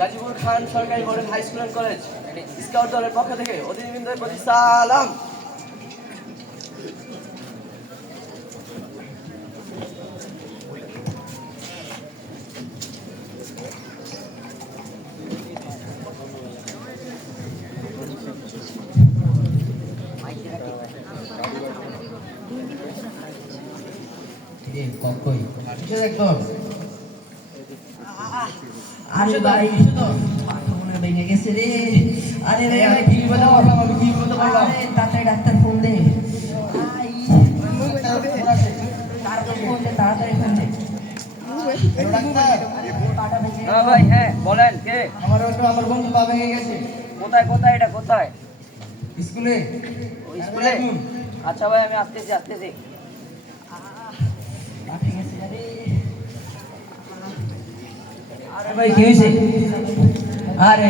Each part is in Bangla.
গাজীপুর খান সরকারি model high school and college scout দলের পক্ষ থেকে অতিথিবৃন্দের প্রতি সালাম। আরে ভাই মনে ভেঙে গেছে রে। আরে রে ভাই কি বলতে পারলাম আমি, কি বলতে পারলাম? আরে তাড়াতাড়ি ডাক্তার ফোন দে, তাড়াতাড়ি ফোন দে, তাড়াতাড়ি ফোন দে। হ্যাঁ ভাই, হ্যাঁ বলেন কে? আমার বন্ধু পা ভেঙে গেছে। কোথায় কোথায় এটা কোথায়? স্কুলে। স্কুলে? আচ্ছা ভাই, আমি আসতেছি আসতেছি। আরে ভাই কি হয়েছে? আরে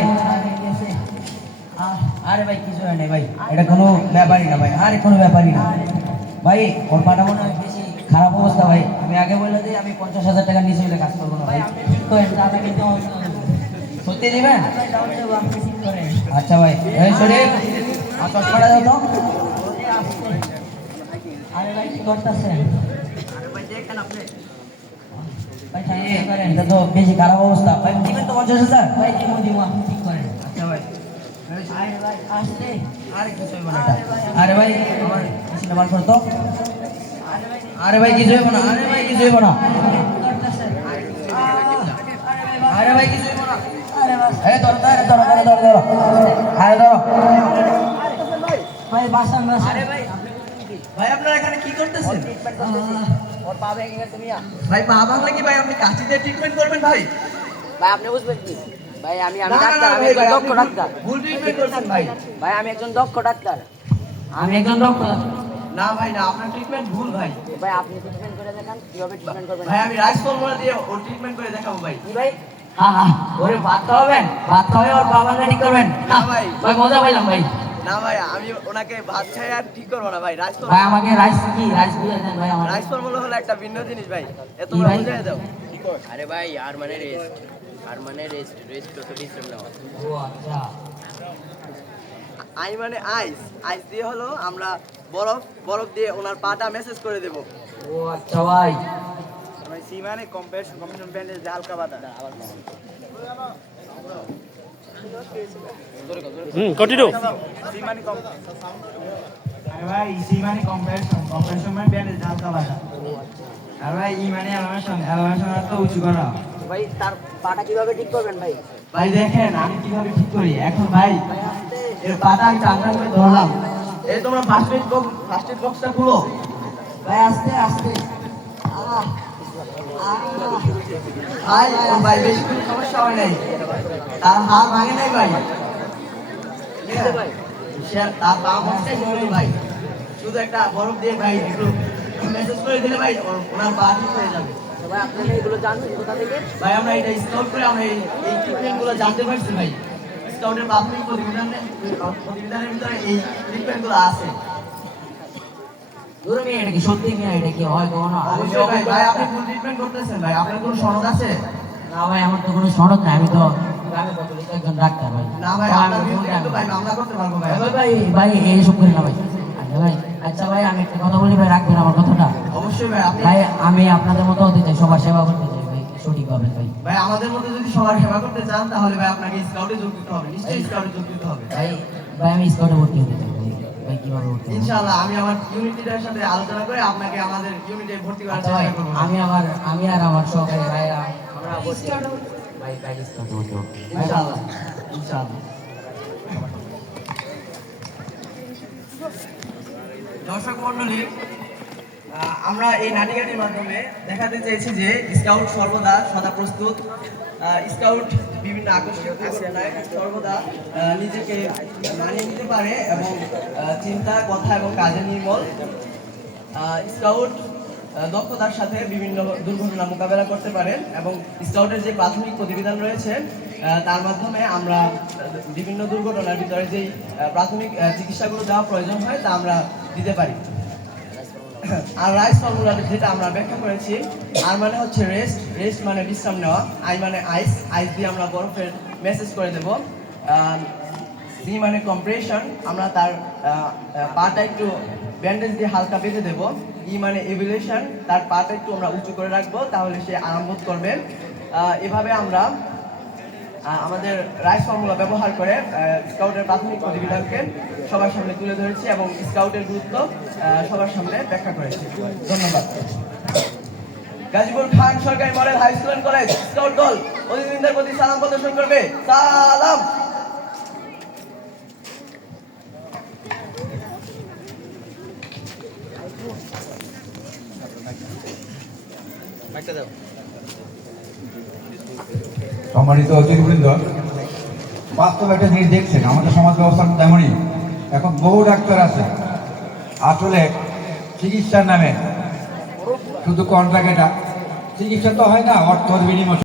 আরে ভাই কিছু হয় না ভাই, এটা কোনো ব্যাপারই না ভাই, আরে কোনো ব্যাপারই না ভাই। ওর পাটা মনে হয় বেশি খারাপ অবস্থা ভাই। আমি আগে বলে দিই, আমি 50,000 টাকা নিচে হলে কাজ করবো না ভাই। সত্যি দিবেন? আচ্ছা ভাই, এই শরীর আর চশমাটা দাও তো। আরে ভাই কি করতেছেন? এটা তো বেশি খারাপ অবস্থা ভাই। দিবেন তো 50,000? ভাই দিব, আপনি ঠিক করেন। আচ্ছা ভাই, আরে কিছু হইব না। আরে ভাই আমার মেশিনটা বার করো তো। আরে ভাই কিছু হইব না, আরে ভাই কিছু হইব না, আরে ভাই কিছু হইব না। এই ধরো ধরো ধরো ধরো ধরো, আরে ধরো ভাই, বাসান বাসান। আরে ভাই ভাই আপনারা এখানে কি করতেছেন? ওর পা ভেঙে গেছে মিয়া। ভাই পা ভাঙলে কি ভাই আপনি কাঁচি দিয়ে ট্রিটমেন্ট করবেন ভাই? ভাই আপনি বুঝবেন কি? ভাই আমি না, না, ডাক্তার, না, আমি ভাই, একজন ভাই, দক্ষ আপনি ডাক্তার। ভুল ট্রিটমেন্ট করছেন ভাই। ভাই আমি একজন দক্ষ ডাক্তার। আমি একজন ডক্টর। না ভাই না, আপনার ট্রিটমেন্ট ভুল ভাই। ভাই আপনি ট্রিটমেন্ট করে দেখান, কিভাবে ট্রিটমেন্ট করবেন। ভাই আমি রাইস ফর্মুলা দিয়ে ওর ট্রিটমেন্ট করে দেখাবো ভাই। কি ভাই? হ্যাঁ হ্যাঁ, ওরে ভাত খাওয়াবেন, ভাত খাওয়াই ওর বাবা রেডি করবেন। না ভাই। ভাই মজা পাইলাম ভাই। না ভাই, আমি ওনাকে ভাত খাই আর ঠিক করবো না ভাই। রাইস ভাই আমাকে রাইস কি রাইস বুঝে দেন ভাই আমার। রাইস ফর্মুলা হলো একটা ভিন্ন জিনিস ভাই, এত কি ভাই? বুঝাই দাও। আরে ভাই আর মানে রেস্ট, আর মানে রেস্ট, রেস্ট তো বিশ্রাম নেওয়া। ও আচ্ছা। আই মানে আইস, আইস দিয়ে হলো আমরা বরফ, বরফ দিয়ে ওনার পাটা মেসেজ করে দেব। ও আচ্ছা ভাই। ভাই সি মানে কম্প্রেশন ব্যান্ডেজ দিয়ে হালকা বাঁধা। কন্টিনিউ। সি মানে আরে ভাই সি মানে কম্প্রেশন মানে ব্যান্ডেজ দিয়ে হালকা বাঁধা। আর ভাই ই মানে অ্যালোমেশন, অ্যালোমেশন তো উঁচু করা। ভাই তার পাটা কিভাবে ঠিক করবেন ভাই? ভাই দেখেন আমি কিভাবে ঠিক করি এখন ভাই। এর পাটা আমি টানটা করে ধরলাম। এই তোমরা ফার্স্ট এড বক্সটা খুলো ভাই আস্তে আস্তে। ভাই। ভাই বেশি কোনো সমস্যা হয় নাই, তার হাত ভাঙে নাই ভাই। ভাই তার পা ভাঙছে ভাই, শুধু একটা বরফ দিয়ে ভাই একটু মেসেজ করে দিলে ভাই ওনার পা ঠিক হয়ে যাবে। ভাই আপনারা এগুলো জানেন কোথা থেকে? ভাই আমরা এটা স্কাউট করে আমরা এই ট্রিটমেন্টগুলো জানতে পারছি ভাই। স্কাউটের প্রাথমিক প্রতিবেদনের ভিতরে এই ট্রিটমেন্টগুলো আছে। দূরে মিয়া, এটা কি সত্যি মিয়া? এটা কি হয় কখনো? অবশ্যই ভাই। ভাই আপনি ফুল ট্রিটমেন্ট করতেছেন ভাই, আপনার কোনো সনদ আছে? না ভাই, আমার তো কোনো সনদ নাই, আমি তো গ্রামে প্রচলিত একজন ডাক্তার ভাই। না ভাই, তো আমি আপনার কোনো বিরুদ্ধে কিন্তু ভাই মামলা করতে পারবো ভাই। ভাই ভাই ভাই এইসব করি না ভাই। আচ্ছা ভাই, আচ্ছা ভাই আমি একটা কথা বলি ভাই, রাখবেন আমার কথাটা? অবশ্যই ভাই। আপনি ভাই আমি আপনাদের মতো হতে চাই, সবার সেবা করতে চাই ভাই, সঠিকভাবে ভাই। ভাই আমাদের মধ্যে যদি সবার সেবা করতে চান তাহলে ভাই আপনাকে স্কাউটে যোগ দিতে হবে, নিশ্চয়ই স্কাউটে যোগ দিতে হবে। ভাই ভাই আমি স্কাউটে ভর্তি হতে চাই ভাই। ভাই কিভাবে ভর্তি হবো? ইনশাআল্লাহ আমি আমার ইউনিট লিডারের সাথে আলোচনা করে আপনাকে আমাদের ইউনিটে ভর্তি করার আচ্ছা ভাই, চেষ্টা করব। আমি আর আমার সহকারী ভাইরা আমরা ভর্তি হবো। ভাই ভাই স্কাউটে ভর্তি হবো ইনশাআল্লাহ ইনশাআল্লাহ। দর্শক মণ্ডলী, আমরা এই নাটিকাটির মাধ্যমে দেখাতে চেয়েছি যে স্কাউট সর্বদা সদা প্রস্তুত। স্কাউট বিভিন্ন আকস্মিক দুর্ঘটনায় সর্বদা নিজেকে মানিয়ে নিতে পারে এবং চিন্তা, কথা এবং কাজে নির্মল। স্কাউট দক্ষতার সাথে বিভিন্ন দুর্ঘটনা মোকাবেলা করতে পারেন এবং স্কাউটের যে প্রাথমিক প্রতিবিধান রয়েছে তার মাধ্যমে আমরা বিভিন্ন দুর্ঘটনার ভিতরে যেই প্রাথমিক চিকিৎসাগুলো দেওয়া প্রয়োজন হয় তা আমরা দিতে পারি। আর রাইস ফর্মুলাটা যেটা আমরা ব্যাখ্যা করেছি, আর মানে হচ্ছে রেস্ট, রেস্ট মানে বিশ্রাম নেওয়া, আই মানে আইস, আইস দিয়ে আমরা বরফের মেসেজ করে দেব, সি মানে কম্প্রেশন, আমরা তার পাটা একটু ব্যান্ডেজ দিয়ে হালকা বেঁধে দেবো, ই মানে এভিলেশন, তার পাটা একটু আমরা উঁচু করে রাখবো, তাহলে সে আরাম বোধ করবে। এভাবে আমরা আমাদের রাইস ফর্মুলা ব্যবহার করে স্কাউটের প্রাথমিক প্রতিবিধানকে সবার সামনে তুলে ধরেছি এবং স্কাউটের গুরুত্ব সবার সামনে ব্যাখ্যা করেছি। ধন্যবাদ। গাজীপুর খান সরকারি model high school and college scout দল অতিথিবৃন্দের প্রতি সালাম প্রদর্শন করবে। সালাম। সম্মানিত অতিথিবৃন্দ, বাস্তব একটা জিনিস দেখছেন, আমাদের সমাজ ব্যবস্থা তেমনই। এখন বহু ডাক্তার আছে, আসলে চিকিৎসার নামে শুধু কন্ট্রাক্ট, এটা চিকিৎসা তো হয় না, অর্থের বিনিময়।